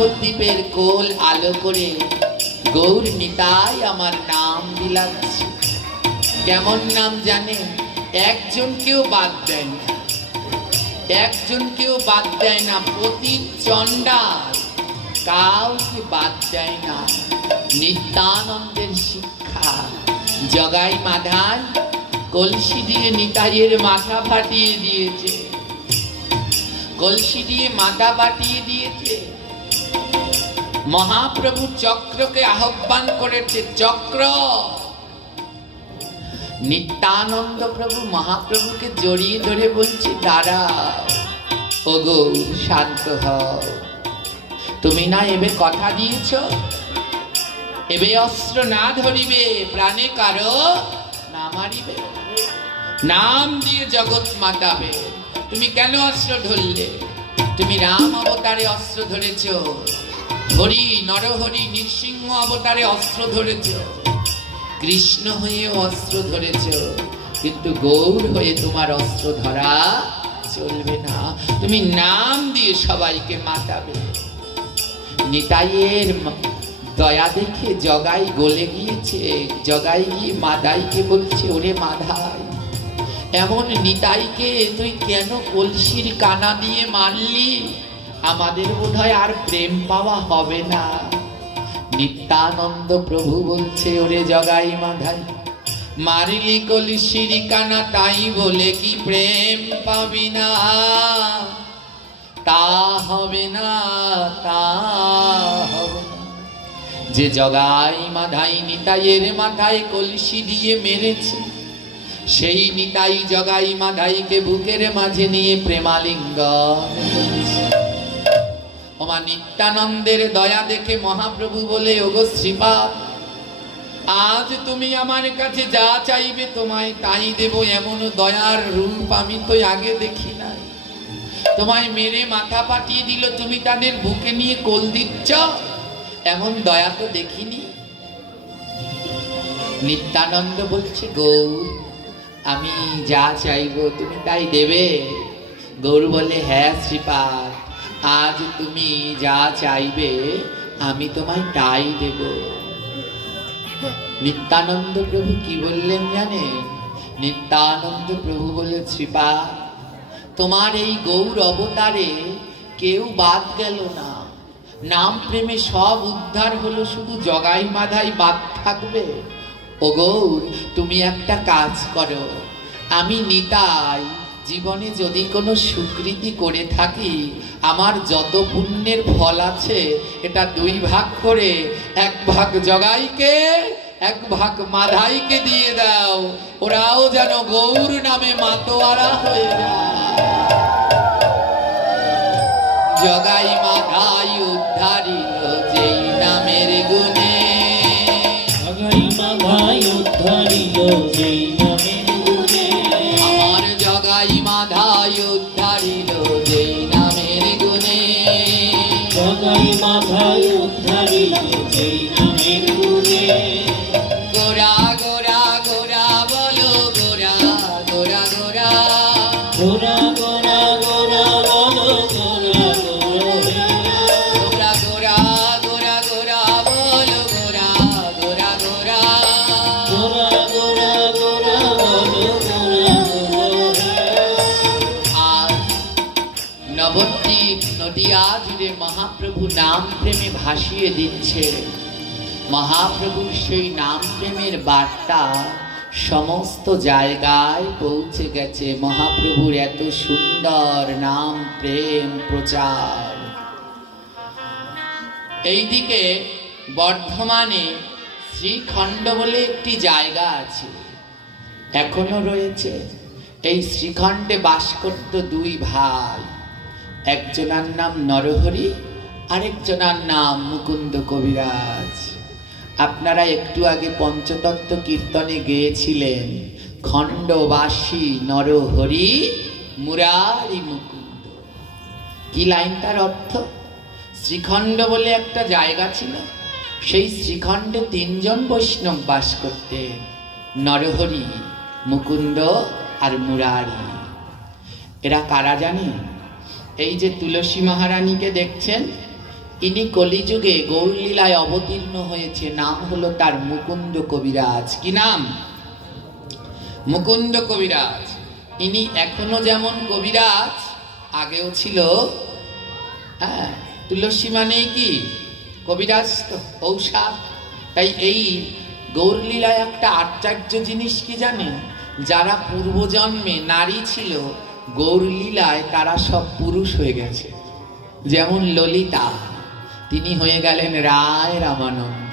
নবদ্বীপের কোল আলো করে গৌর নিতাই আমার নাম বিলাচ্ছে কেমন নাম জানে? একজন কেউ বাদ দেয় না। একজন কেউ বাদ দেয় না প্রতি চণ্ডাল। কাউকে বাদ দেয় না নিত্যানন্দের শিক্ষা। জগাই মাধান কলসি দিয়ে নিতাইয়ের মাথা ফাটিয়ে দিয়েছে। কলসি দিয়ে মাথা বাটিয়ে দিয়েছে। মহাপ্রভু চক্রকে আহ্বান করেছে চক্র, নিত্যানন্দ প্রভু মহাপ্রভুকে জড়িয়ে ধরে বলছে, দাঁড়া। ও গো শান্ত হও। তুমি না এবে কথা দিয়েছ? এবে অস্ত্র না ধরিবে, প্রাণে কারও না মারিবে? নাম দিয়ে জগৎ মাতাবে। তুমি কেন অস্ত্র ধরলে? তুমি রাম অবতারে অস্ত্র ধরেছ। হরি নরহরি নৃসিংহ অবতারে অস্ত্র ধরেছ। কৃষ্ণ হয়ে অস্ত্র ধরেছ, কিন্তু গৌর হয়ে তোমার অস্ত্র ধরা চলবে না। তুমি নাম দিয়ে সবাইকে মাতাবে। নিতাইয়ের দয়া দেখে জগাই গলে গিয়েছে, জগাই গিয়ে মাদাইকে বলছে, ওরে মাধাই এমন নিতাইকে তুই কেন কলসির কানা দিয়ে মারলি? আমাদের বোধহয় আর প্রেম পাওয়া হবে না। নিত্যানন্দ প্রভু বলছে, ওরে জগাই মাধাই। মারিলি কলসির কানা তাই বলে কি প্রেম পাবি না? তা হবে না, তা হবে যে জগাই মাধাই নিতাইয়ের মাথায় কলসি দিয়ে মেরেছে, সেই নিতাই জগাই মাধাইকে বুকের মাঝে নিয়ে প্রেমালিঙ্গ ওমা নিত্যানন্দের দয়া দেখে মহাপ্রভু বলে, ওগো শ্রীপাদ, আজ তুমি আমার কাছে যা চাইবে তোমায় তাই দেব, এমন দয়ার রূপ আমি তো আগে দেখি নাই। তোমায় মেরে মাথা পাঠিয়ে দিল, তুমি তাদের বুকে নিয়ে কোল দিচ্ছ, এমন দয়া তো দেখিনি। নিত্যানন্দ বলছে, গৌর, আমি যা চাইব তুমি তাই দেবে। গৌর বলে হ্যাঁ শ্রীপাদ আজ তুমি যা চাইবে, আমি তোমায় তাই দেব। নিত্যানন্দ প্রভু কি বললেন জানেন? নিত্যানন্দ প্রভু বলে শ্রীপাদ তোমার এই গৌর অবতারে কেউ বাদ গেল না। নাম প্রেমে সব উদ্ধার হলো, শুধু জগাই মাধাই বাদ থাকবে। ও গৌর, তুমি একটা কাজ করো, আমি নিতাই জীবনে যদি কোনো স্বীকৃতি করে থাকি, আমার যত পুণ্যের ফল আছে, এটা দুই ভাগ করে এক ভাগ জগাইকে, এক ভাগ মাধাইকে দিয়ে দাও। ওরাও যেন গৌর নামে মাতোয়ারা হয়ে যায়। জগাই মাথায় উদ্ধারিল যেই নামের গুণে। জগাই মাধাই উদ্ধারিল যেই গোরা গোরা গোরা গোরা গোরা গোরা গোরা গোরা বলো গোরা গোরা গোরা আর নবদ্বীপ নদিয়া জুড়ে মহাপ্রভু নাম প্রেমে ভাসিয়ে দিচ্ছে মহাপ্রভুর সেই নাম প্রেমের বার্তা সমস্ত জায়গায় পৌঁছে গেছে মহাপ্রভুর এত সুন্দর নাম, প্রেম, প্রচার। এইদিকে বর্ধমানে শ্রীখণ্ড বলে একটি জায়গা আছে। এখনও রয়েছে। এই শ্রীখণ্ডে বাস করত দুই ভাই। একজনার নাম নরহরি, আরেকজনার নাম মুকুন্দ কবিরাজ। আপনারা একটু আগে পঞ্চতত্ত্ব কীর্তনে গেয়েছিলেন। খণ্ডবাসী নরহরি মুরারি মুকুন্দ। কি লাইনটার অর্থ? শ্রীখণ্ড বলে একটা জায়গা ছিল। সেই শ্রীখণ্ডে তিনজন বৈষ্ণব বাস করতেন, নরহরি, মুকুন্দ আর মুরারি। এরা কারা জানে এই যে তুলসী মহারানীকে দেখছেন ইনি কলিযুগে গৌরলীলায় অবতীর্ণ হয়েছে, নাম হলো তার মুকুন্দ কবিরাজ। কি নাম? মুকুন্দ কবিরাজ। ইনি এখনও যেমন কবিরাজ, আগেও ছিল হ্যাঁ তুলসী মানেই কি? কবিরাজ তো ঔষধ তাই এই গৌরলীলায় একটা আশ্চর্য জিনিস কি জানেন? যারা পূর্বজন্মে নারী ছিল, গৌরলীলায় তারা সব পুরুষ হয়ে গেছে। যেমন ললিতা তিনি হয়ে গেলেন রায় রামানন্দ।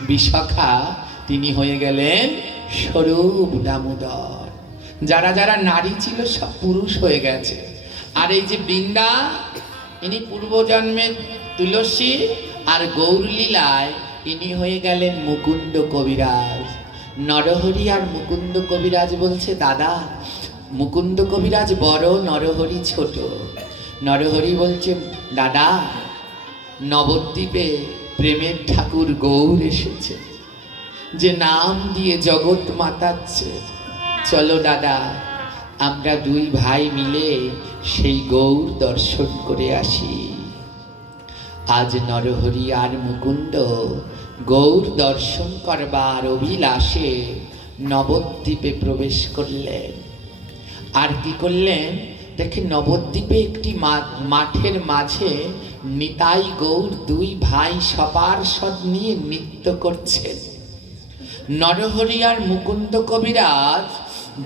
বিশাখা, তিনি হয়ে গেলেন স্বরূপ দামোদর। যারা যারা নারী ছিল সব পুরুষ হয়ে গেছে। আর এই যে বৃন্দা, ইনি পূর্বজন্মের তুলসী আর গৌরলীলায় ইনি হয়ে গেলেন মুকুন্দ কবিরাজ। নরহরি আর মুকুন্দ কবিরাজ বলছে, দাদা, মুকুন্দ কবিরাজ বড়, নরহরি ছোট। নরহরি বলছে, দাদা নবদ্বীপে প্রেমের ঠাকুর গৌর এসেছে। যে নাম দিয়ে জগৎ মাতাচ্ছে। চলো দাদা, আমরা দুই ভাই মিলে সেই গৌর দর্শন করে আসি। আজ নরহরি আর মুকুন্দ গৌর দর্শন করবার অভিলাষে নবদ্বীপে প্রবেশ করলেন। আর কি করলেন? দেখে নবদ্বীপে একটি মাঠের মাঝে নিতাই গৌর দুই ভাই সবার সদ নিয়ে নৃত্য করছেন। নরহরি আর মুকুন্দ কবিরাজ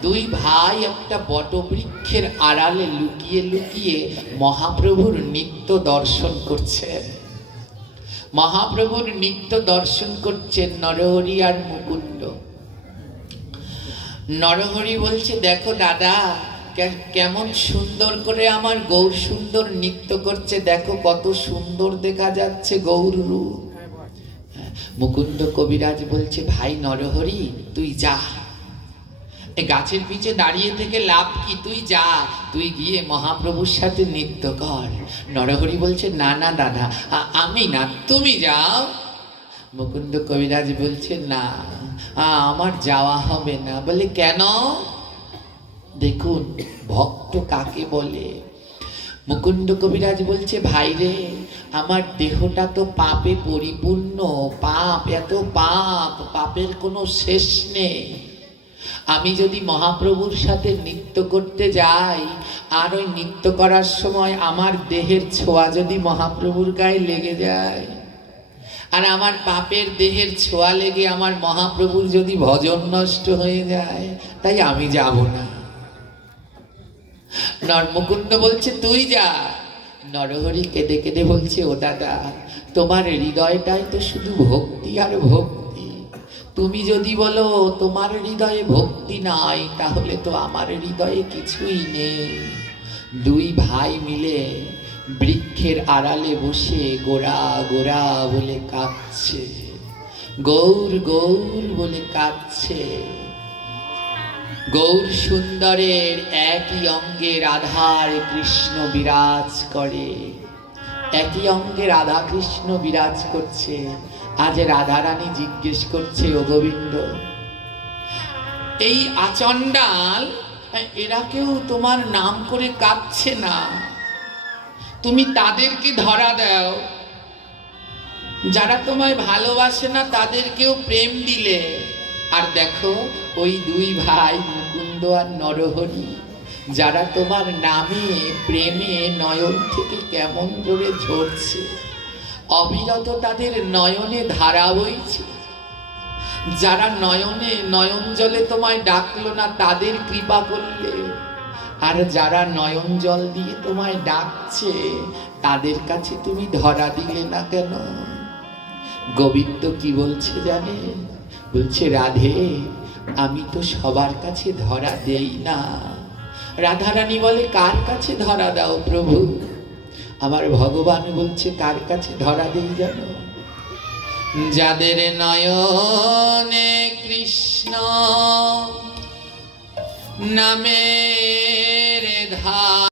দুই ভাই একটা বটবৃক্ষের আড়ালে লুকিয়ে লুকিয়ে মহাপ্রভুর নিত্য দর্শন করছেন। মহাপ্রভুর নিত্য দর্শন করছেন নরহরি আর মুকুন্দ। নরহরি বলছে, দেখো দাদা কেমন সুন্দর করে আমার গৌর সুন্দর নৃত্য করছে, দেখো কত সুন্দর দেখা যাচ্ছে গৌর রূপ। মুকুন্দ কবিরাজ বলছে, ভাই নরহরি, তুই যা। গাছের পিছে দাঁড়িয়ে থেকে লাভ কি? তুই যা, তুই গিয়ে মহাপ্রভুর সাথে নৃত্য কর। নরহরি বলছে, না না, দাদা আমি না, তুমি যাও। মুকুন্দ কবিরাজ বলছে, না আমার যাওয়া হবে না। বলে, কেন? দেখুন, ভক্ত কাকে বলে? মুকুন্দ কবিরাজ বলছে, ভাই রে, আমার দেহটা তো পাপে পরিপূর্ণ। পাপ, এত পাপ, পাপের কোনো শেষ নেই। আমি যদি মহাপ্রভুর সাথে নৃত্য করতে যাই, আর ওই নৃত্য করার সময় আমার দেহের ছোঁয়া যদি মহাপ্রভুর গায়ে লেগে যায়, আর আমার পাপের দেহের ছোঁয়া লেগে আমার মহাপ্রভুর যদি ভজন নষ্ট হয়ে যায়, তাই আমি যাব না। নর্মকুণ্ড বলছে, তুই যা। নরহরি কেঁদে কেঁদে বলছে, ও দাদা, তোমার হৃদয়টাই তো শুধু ভক্তি আর ভক্তি। তুমি যদি বলো তোমার হৃদয়ে ভক্তি নাই, তাহলে তো আমার হৃদয়ে কিছুই নেই। দুই ভাই মিলে বৃক্ষের আড়ালে বসে গোড়া গোড়া বলে কাঁদছে। গৌর গৌর বলে কাঁদছে। গৌর সুন্দরের একই অঙ্গে রাধার কৃষ্ণ বিরাজ করে। একই অঙ্গে রাধা কৃষ্ণ বিরাজ করছে। আজ রাধারানী জিজ্ঞেস করছে, ও গোবিন্দ, এই আচণ্ডাল, এরা কেউ তোমার নাম করে কাঁদছে না। তুমি তাদেরকে ধরা দাও। যারা তোমায় ভালোবাসে না, তাদেরকেও প্রেম দিলে। আর দেখো, ওই দুই ভাই মুকুন্দ আর নরহরি, যারা তোমার নামে, প্রেমে নয়ন থেকে কেমন করে ঝরছে। অবিরত তাদের নয়নে ধারা বইছে। যারা নয়নে নয়ন জলে তোমায় ডাকলো না, তাদের কৃপা করলে। আর যারা নয়ন জল দিয়ে তোমায় ডাকছে, তাদের কাছে তুমি ধরা দিলে না কেন? গোবিন্দ কি বলছে জানেন? বলছে, রাধে, আমি তো সবার কাছে ধরা দেই না। রাধারানী বলে, কার কাছে ধরা দাও প্রভু? আমার ভগবান বলছে, কার কাছে ধরা দেই জানো? যাদের নয়নে কৃষ্ণ নামের ধা